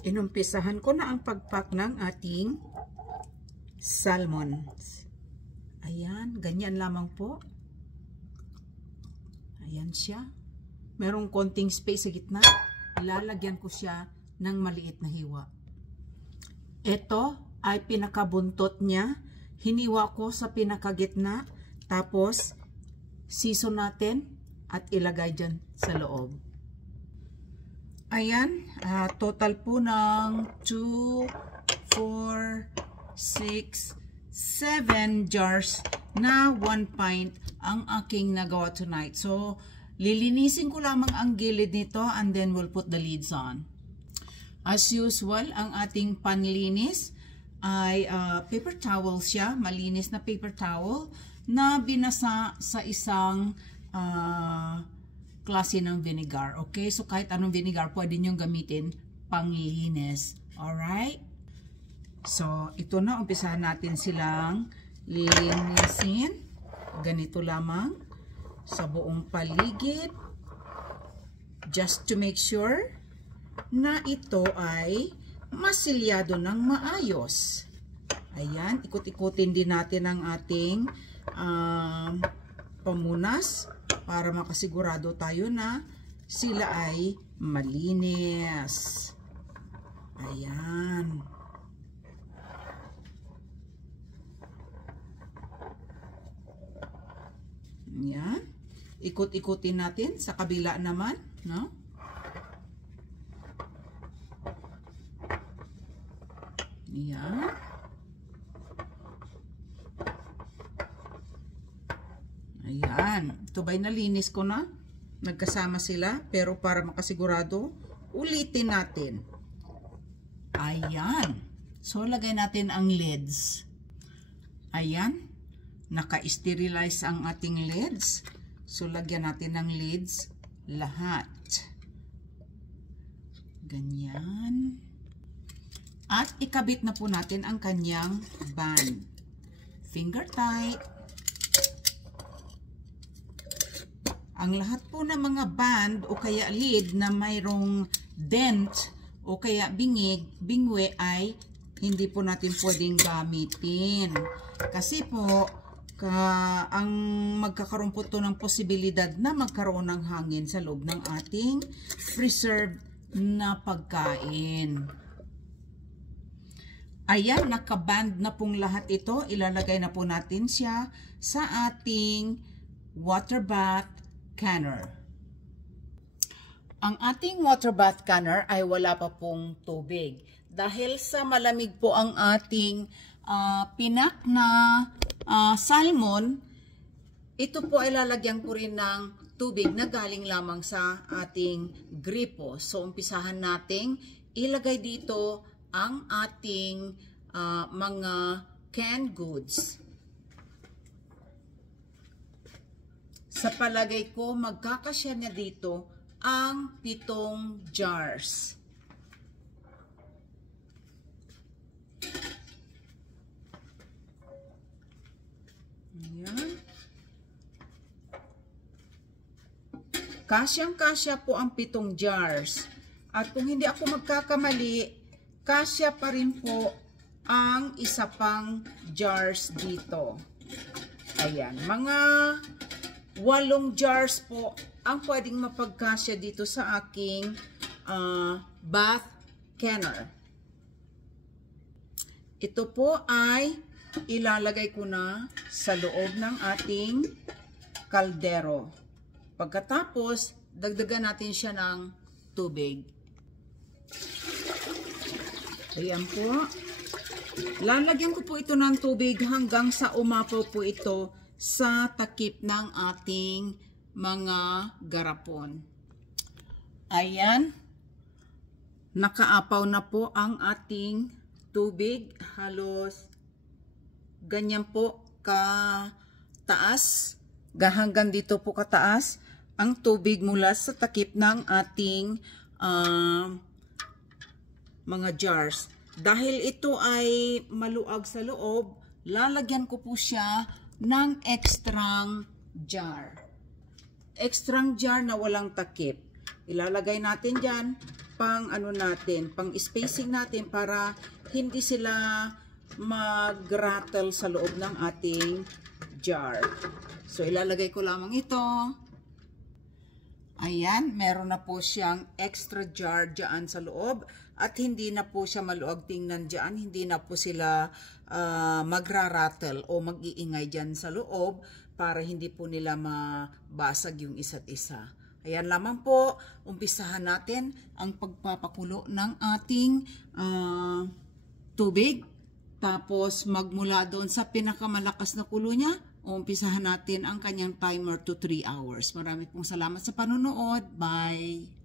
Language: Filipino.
Inumpisahan ko na ang pagpack ng ating salmon. Ayan, ganyan lamang po. Ayan siya. Merong konting space sa gitna. Ilalagyan ko siya ng maliit na hiwa. Ito ay pinakabuntot niya. Hiniwa ko sa pinakagitna. Tapos, season natin at ilagay dyan sa loob. Ayan, total po ng 2, 4, 6, 7 jars na 1 pint ang aking nagawa tonight. So, lilinisin ko lamang ang gilid nito and then we'll put the lids on. As usual, ang ating panlinis ay paper towel siya, malinis na paper towel na binasa sa isang klase ng vinegar. Okay? So, kahit anong vinegar, pwede nyo gamitin panglinis. Alright? So, ito na. Umpisahan natin silang linisin. Ganito lamang sa buong paligid. Just to make sure na ito ay masilyado ng maayos. Ayan. Ikot-ikutin din natin ang ating pamunas para makasigurado tayo na sila ay malinis. Ayan. Ayan. Ikot-ikutin natin sa kabila naman, no? Ayan. Ayan. Ito ba'y nalinis ko na? Nagkasama sila. Pero para makasigurado, ulitin natin. Ayan. So, lagay natin ang lids. Ayan. Naka-sterilize ang ating lids. So, lagyan natin ng lids lahat. Ganyan. At ikabit na po natin ang kanyang band. Finger tight. Ang lahat po ng mga band o kaya lid na mayroong dent o kaya bingwe ay hindi po natin pwedeng gamitin. Kasi po, ang magkakaroon po ito ng posibilidad na magkaroon ng hangin sa loob ng ating preserved na pagkain. Ayan, nakaband na pong lahat ito. Ilalagay na po natin siya sa ating water bath canner. Ang ating water bath canner ay wala pa pong tubig. Dahil sa malamig po ang ating pinak na salmon, ito po ay lalagyan ko rin ng tubig na galing lamang sa ating gripo. So, umpisahan nating ilagay dito ang ating mga canned goods. Sa palagay ko, magkakasya na dito ang 7 jars. Ayan. Kasyang-kasya po ang 7 jars. At kung hindi ako magkakamali, kasya pa rin po ang isa pang jars dito. Ayan. Mga 8 jars po ang pwedeng mapagkasya dito sa aking bath canner. Ito po ay ilalagay ko na sa loob ng ating kaldero. Pagkatapos, dagdagan natin siya ng tubig. Ayan po. Lalagyan ko po ito ng tubig hanggang sa umapaw po ito sa takip ng ating mga garapon. Ayan. Nakaapaw na po ang ating tubig. Halos ganyan po kataas. Hanggang dito po kataas ang tubig mula sa takip ng ating mga jars. Dahil ito ay maluag sa loob, lalagyan ko po siya ng extrang jar. Extrang jar na walang takip. Ilalagay natin dyan pang ano natin, pang spacing natin para hindi sila mag-rattle sa loob ng ating jar. So, ilalagay ko lamang ito. Ayan, meron na po siyang extra jar dyan sa loob at hindi na po siya maluwag tingnan dyan. Hindi na po sila magra-rattle o mag-iingay dyan sa loob para hindi po nila mabasag yung isa't isa. Ayan lamang po, umpisahan natin ang pagpapakulo ng ating tubig. Tapos magmula doon sa pinakamalakas na kulo niya, umpisahan natin ang kanyang timer to 3 hours. Marami pong salamat sa panonood. Bye!